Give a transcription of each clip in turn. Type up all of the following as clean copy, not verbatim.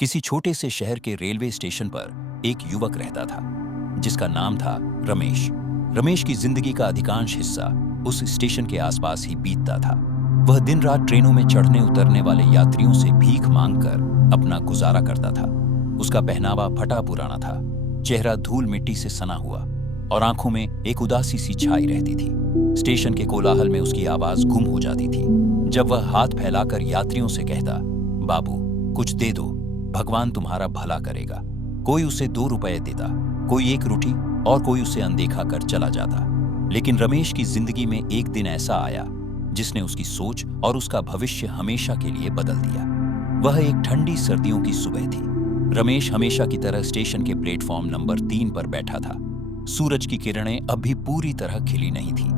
किसी छोटे से शहर के रेलवे स्टेशन पर एक युवक रहता था जिसका नाम था रमेश। रमेश की जिंदगी का अधिकांश हिस्सा उस स्टेशन के आसपास ही बीतता था। वह दिन रात ट्रेनों में चढ़ने उतरने वाले यात्रियों से भीख मांगकर अपना गुजारा करता था। उसका पहनावा फटा पुराना था, चेहरा धूल मिट्टी से सना हुआ और आंखों में एक उदासी सी छाई रहती थी। स्टेशन के कोलाहल में उसकी आवाज गुम हो जाती थी जब वह हाथ फैलाकर यात्रियों से कहता, बाबू कुछ दे दो, भगवान तुम्हारा भला करेगा। कोई उसे 2 रुपए देता, कोई 1 रोटी और कोई उसे अनदेखा कर चला जाता। लेकिन रमेश की जिंदगी में एक दिन ऐसा आया जिसने उसकी सोच और उसका भविष्य हमेशा के लिए बदल दिया। वह एक ठंडी सर्दियों की सुबह थी। रमेश हमेशा की तरह स्टेशन के प्लेटफॉर्म नंबर 3 पर बैठा था। सूरज की किरणें अभी पूरी तरह खिली नहीं थी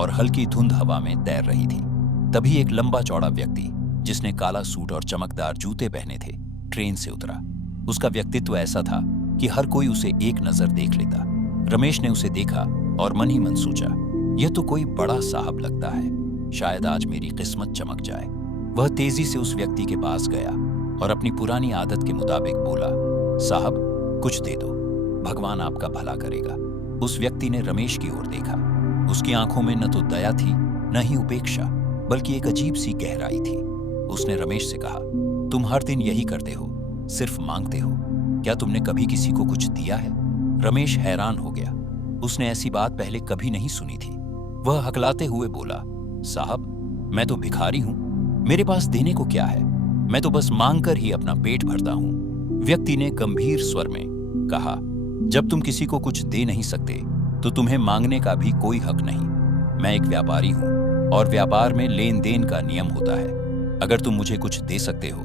और हल्की धुंध हवा में तैर रही थी। तभी एक लंबा चौड़ा व्यक्ति जिसने काला सूट और चमकदार जूते पहने थे ट्रेन से उतरा। उसका व्यक्तित्व ऐसा था कि हर कोई उसे एक नजर देख लेता। रमेश ने उसे देखा और मन ही मन सोचा, यह तो कोई बड़ा साहब लगता है, शायद आज मेरी किस्मत चमक जाए। वह तेजी से उस व्यक्ति के पास गया और अपनी पुरानी आदत के मुताबिक बोला, साहब कुछ दे दो, भगवान आपका भला करेगा। उस व्यक्ति ने रमेश की ओर देखा। उसकी आंखों में न तो दया थी न ही उपेक्षा, बल्कि एक अजीब सी गहराई थी। उसने रमेश से कहा, तुम हर दिन यही करते हो, सिर्फ मांगते हो, क्या तुमने कभी किसी को कुछ दिया है? रमेश हैरान हो गया। उसने ऐसी बात पहले कभी नहीं सुनी थी। वह हकलाते हुए बोला, साहब मैं तो भिखारी हूं, मेरे पास देने को क्या है, मैं तो बस मांगकर ही अपना पेट भरता हूं। व्यक्ति ने गंभीर स्वर में कहा, जब तुम किसी को कुछ दे नहीं सकते तो तुम्हें मांगने का भी कोई हक नहीं। मैं एक व्यापारी हूं और व्यापार में लेन देन का नियम होता है। अगर तुम मुझे कुछ दे सकते हो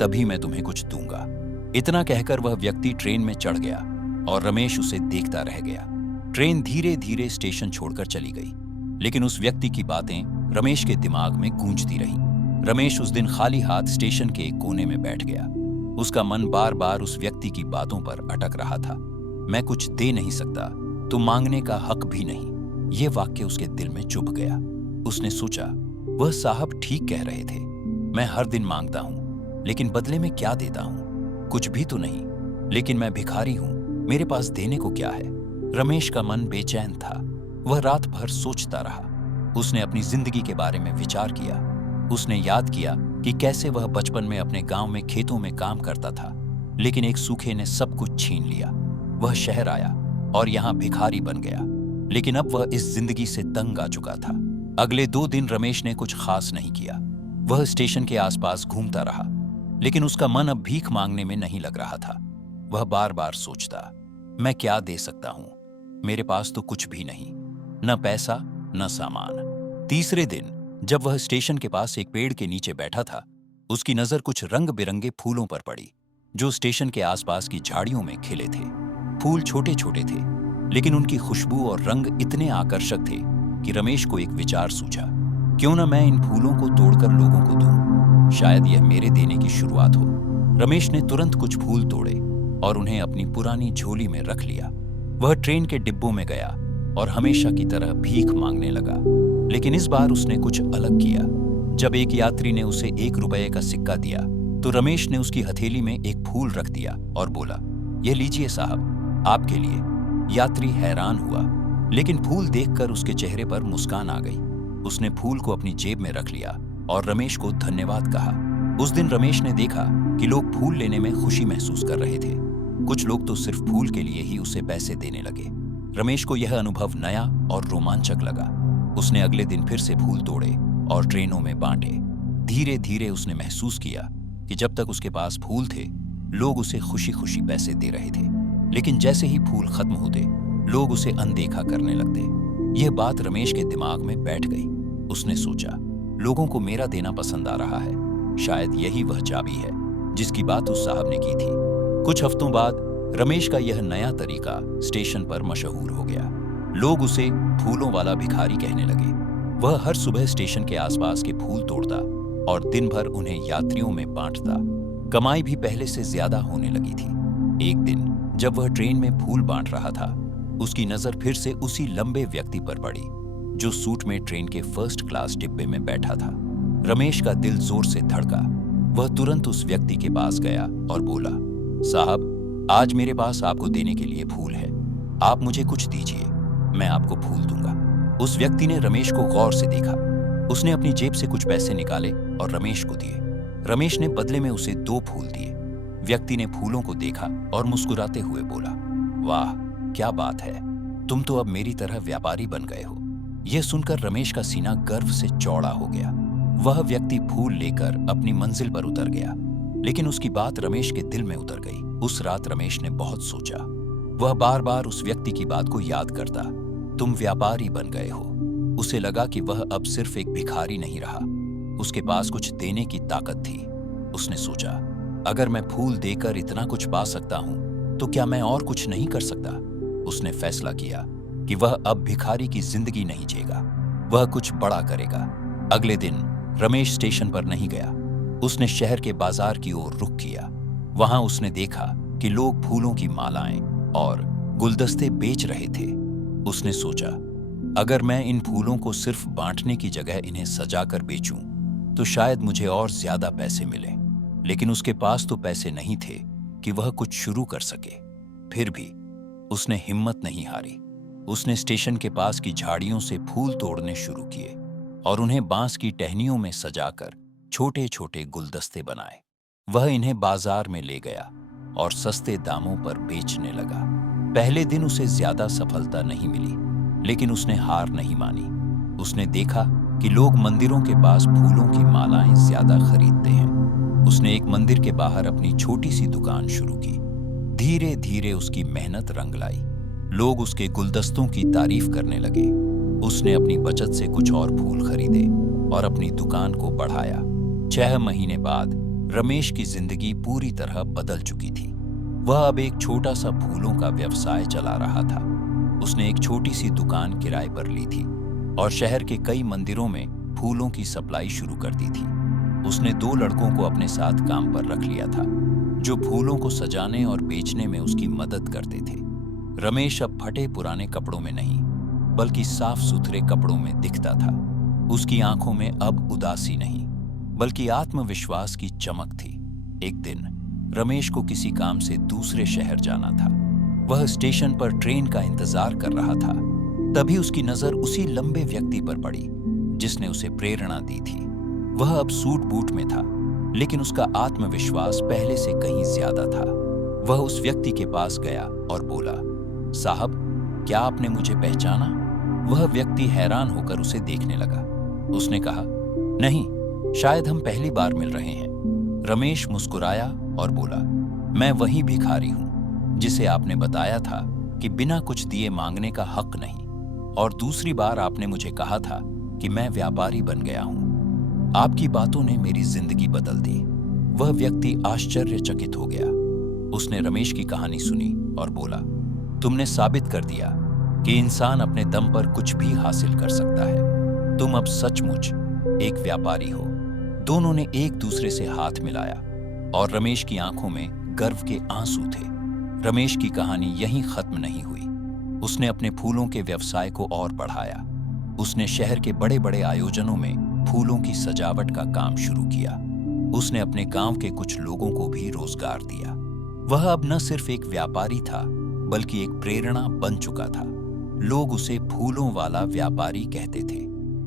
तभी मैं तुम्हें कुछ दूंगा। इतना कहकर वह व्यक्ति ट्रेन में चढ़ गया और रमेश उसे देखता रह गया। ट्रेन धीरे धीरे स्टेशन छोड़कर चली गई, लेकिन उस व्यक्ति की बातें रमेश के दिमाग में गूंजती रहीं। रमेश उस दिन खाली हाथ स्टेशन के एक कोने में बैठ गया। उसका मन बार बार उस व्यक्ति की बातों पर अटक रहा था। मैं कुछ दे नहीं सकता तो मांगने का हक भी नहीं। यह वाक्य उसके दिल में चुभ गया। उसने सोचा, वह साहब ठीक कह रहे थे, मैं हर दिन मांगता हूं लेकिन बदले में क्या देता हूं? कुछ भी तो नहीं। लेकिन मैं भिखारी हूं, मेरे पास देने को क्या है? रमेश का मन बेचैन था। वह रात भर सोचता रहा। उसने अपनी जिंदगी के बारे में विचार किया। उसने याद किया कि कैसे वह बचपन में अपने गांव में खेतों में काम करता था, लेकिन एक सूखे ने सब कुछ छीन लिया। वह शहर आया और यहां भिखारी बन गया, लेकिन अब वह इस जिंदगी से तंग आ चुका था। अगले 2 दिन रमेश ने कुछ खास नहीं किया। वह स्टेशन के आसपास घूमता रहा, लेकिन उसका मन अब भीख मांगने में नहीं लग रहा था। वह बार बार सोचता, मैं क्या दे सकता हूं? मेरे पास तो कुछ भी नहीं, न पैसा न सामान। तीसरे दिन जब वह स्टेशन के पास एक पेड़ के नीचे बैठा था, उसकी नजर कुछ रंग बिरंगे फूलों पर पड़ी जो स्टेशन के आसपास की झाड़ियों में खिले थे। फूल छोटे छोटे थे, लेकिन उनकी खुशबू और रंग इतने आकर्षक थे कि रमेश को एक विचार सूझा, क्यों न मैं इन फूलों को तोड़कर लोगों को दूं? शायद यह मेरे देने की शुरुआत हो। रमेश ने तुरंत कुछ फूल तोड़े और उन्हें अपनी पुरानी झोली में रख लिया। वह ट्रेन के डिब्बों में गया और हमेशा की तरह भीख मांगने लगा, लेकिन इस बार उसने कुछ अलग किया। जब एक यात्री ने उसे 1 रुपए का सिक्का दिया तो रमेश ने उसकी हथेली में एक फूल रख दिया और बोला, यह लीजिए साहब, आपके लिए। यात्री हैरान हुआ, लेकिन फूल देखकर उसके चेहरे पर मुस्कान आ गई। उसने फूल को अपनी जेब में रख लिया और रमेश को धन्यवाद कहा। उस दिन रमेश ने देखा कि लोग फूल लेने में खुशी महसूस कर रहे थे। कुछ लोग तो सिर्फ फूल के लिए ही उसे पैसे देने लगे। रमेश को यह अनुभव नया और रोमांचक लगा। उसने अगले दिन फिर से फूल तोड़े और ट्रेनों में बांटे। धीरे धीरे उसने महसूस किया कि जब तक उसके पास फूल थे, लोग उसे खुशी खुशी पैसे दे रहे थे, लेकिन जैसे ही फूल खत्म होते, लोग उसे अनदेखा करने लगते। यह बात रमेश के दिमाग में बैठ गई। उसने सोचा, लोगों को मेरा देना पसंद आ रहा है, शायद यही वह चाबी है जिसकी बात उस साहब ने की थी। कुछ हफ्तों बाद रमेश का यह नया तरीका स्टेशन पर मशहूर हो गया। लोग उसे फूलों वाला भिखारी कहने लगे। वह हर सुबह स्टेशन के आसपास के फूल तोड़ता और दिन भर उन्हें यात्रियों में बांटता। कमाई भी पहले से ज्यादा होने लगी थी। एक दिन जब वह ट्रेन में फूल बांट रहा था, उसकी नजर फिर से उसी लंबे व्यक्ति पर पड़ी जो सूट में ट्रेन के फर्स्ट क्लास डिब्बे में बैठा था। रमेश का दिल जोर से धड़का। वह तुरंत उस व्यक्ति के पास गया और बोला, साहब, आज मेरे पास आपको देने के लिए फूल है, आप मुझे कुछ दीजिए, मैं आपको फूल दूंगा। उस व्यक्ति ने रमेश को गौर से देखा। उसने अपनी जेब से कुछ पैसे निकाले और रमेश को दिए। रमेश ने बदले में उसे 2 फूल दिए। व्यक्ति ने फूलों को देखा और मुस्कुराते हुए बोला, वाह, क्या बात है, तुम तो अब मेरी तरह व्यापारी बन गए हो। यह सुनकर रमेश का सीना गर्व से चौड़ा हो गया। वह व्यक्ति फूल लेकर अपनी मंजिल पर उतर गया, लेकिन उसकी बात रमेश के दिल में उतर गई। उस रात रमेश ने बहुत सोचा। वह बार बार उस व्यक्ति की बात को याद करता। तुम व्यापारी बन गए हो। उसे लगा कि वह अब सिर्फ एक भिखारी नहीं रहा, उसके पास कुछ देने की ताकत थी। उसने सोचा, अगर मैं फूल देकर इतना कुछ पा सकता हूं तो क्या मैं और कुछ नहीं कर सकता। उसने फैसला किया कि वह अब भिखारी की जिंदगी नहीं जिएगा, वह कुछ बड़ा करेगा। अगले दिन रमेश स्टेशन पर नहीं गया। उसने शहर के बाजार की ओर रुख किया। वहां उसने देखा कि लोग फूलों की मालाएं और गुलदस्ते बेच रहे थे। उसने सोचा, अगर मैं इन फूलों को सिर्फ बांटने की जगह इन्हें सजाकर बेचूं तो शायद मुझे और ज्यादा पैसे मिले। लेकिन उसके पास तो पैसे नहीं थे कि वह कुछ शुरू कर सके। फिर भी उसने हिम्मत नहीं हारी। उसने स्टेशन के पास की झाड़ियों से फूल तोड़ने शुरू किए और उन्हें बांस की टहनियों में सजाकर छोटे छोटे गुलदस्ते बनाए। वह इन्हें बाजार में ले गया और सस्ते दामों पर बेचने लगा। पहले दिन उसे ज्यादा सफलता नहीं मिली, लेकिन उसने हार नहीं मानी। उसने देखा कि लोग मंदिरों के पास फूलों की मालाएं ज्यादा खरीदते हैं। उसने एक मंदिर के बाहर अपनी छोटी सी दुकान शुरू की। धीरे धीरे उसकी मेहनत रंग लाई। लोग उसके गुलदस्तों की तारीफ करने लगे। उसने अपनी बचत से कुछ और फूल खरीदे और अपनी दुकान को बढ़ाया। 6 महीने बाद रमेश की जिंदगी पूरी तरह बदल चुकी थी। वह अब एक छोटा सा फूलों का व्यवसाय चला रहा था। उसने एक छोटी सी दुकान किराए पर ली थी और शहर के कई मंदिरों में फूलों की सप्लाई शुरू कर दी थी। उसने 2 लड़कों को अपने साथ काम पर रख लिया था, जो फूलों को सजाने और बेचने में उसकी मदद करते थे। रमेश अब फटे पुराने कपड़ों में नहीं, बल्कि साफ सुथरे कपड़ों में दिखता था। उसकी आंखों में अब उदासी नहीं, बल्कि आत्मविश्वास की चमक थी। एक दिन रमेश को किसी काम से दूसरे शहर जाना था। वह स्टेशन पर ट्रेन का इंतजार कर रहा था। तभी उसकी नजर उसी लंबे व्यक्ति पर पड़ी जिसने उसे प्रेरणा दी थी। वह अब सूट बूट में था, लेकिन उसका आत्मविश्वास पहले से कहीं ज्यादा था। वह उस व्यक्ति के पास गया और बोला, साहब, क्या आपने मुझे पहचाना? वह व्यक्ति हैरान होकर उसे देखने लगा। उसने कहा, नहीं, शायद हम पहली बार मिल रहे हैं। रमेश मुस्कुराया और बोला, मैं वही भिखारी हूं जिसे आपने बताया था कि बिना कुछ दिए मांगने का हक नहीं, और दूसरी बार आपने मुझे कहा था कि मैं व्यापारी बन गया हूं। आपकी बातों ने मेरी जिंदगी बदल दी। वह व्यक्ति आश्चर्यचकित हो गया। उसने रमेश की कहानी सुनी और बोला, तुमने साबित कर दिया कि इंसान अपने दम पर कुछ भी हासिल कर सकता है। तुम अब सचमुच एक व्यापारी हो। दोनों ने एक दूसरे से हाथ मिलाया और रमेश की आंखों में गर्व के आंसू थे। रमेश की कहानी यहीं खत्म नहीं हुई। उसने अपने फूलों के व्यवसाय को और बढ़ाया। उसने शहर के बड़े बड़े आयोजनों में फूलों की सजावट का काम शुरू किया। उसने अपने गांव के कुछ लोगों को भी रोजगार दिया। वह अब न सिर्फ एक व्यापारी था, बल्कि एक प्रेरणा बन चुका था। लोग उसे फूलों वाला व्यापारी कहते थे।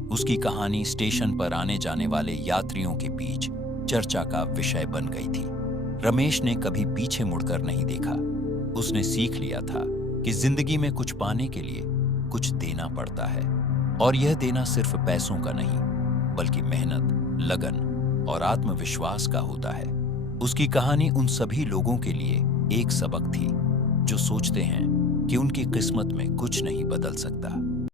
उसकी कहानी स्टेशन पर आने जाने वाले यात्रियों के बीच चर्चा का विषय बन गई थी। रमेश ने कभी पीछे मुड़कर नहीं देखा। उसने सीख लिया था कि जिंदगी में कुछ पाने के लिए कुछ देना पड़ता है, और यह देना सिर्फ पैसों का नहीं, बल्कि मेहनत, लगन और आत्मविश्वास का होता है। उसकी कहानी उन सभी लोगों के लिए एक सबक थी जो सोचते हैं कि उनकी किस्मत में कुछ नहीं बदल सकता।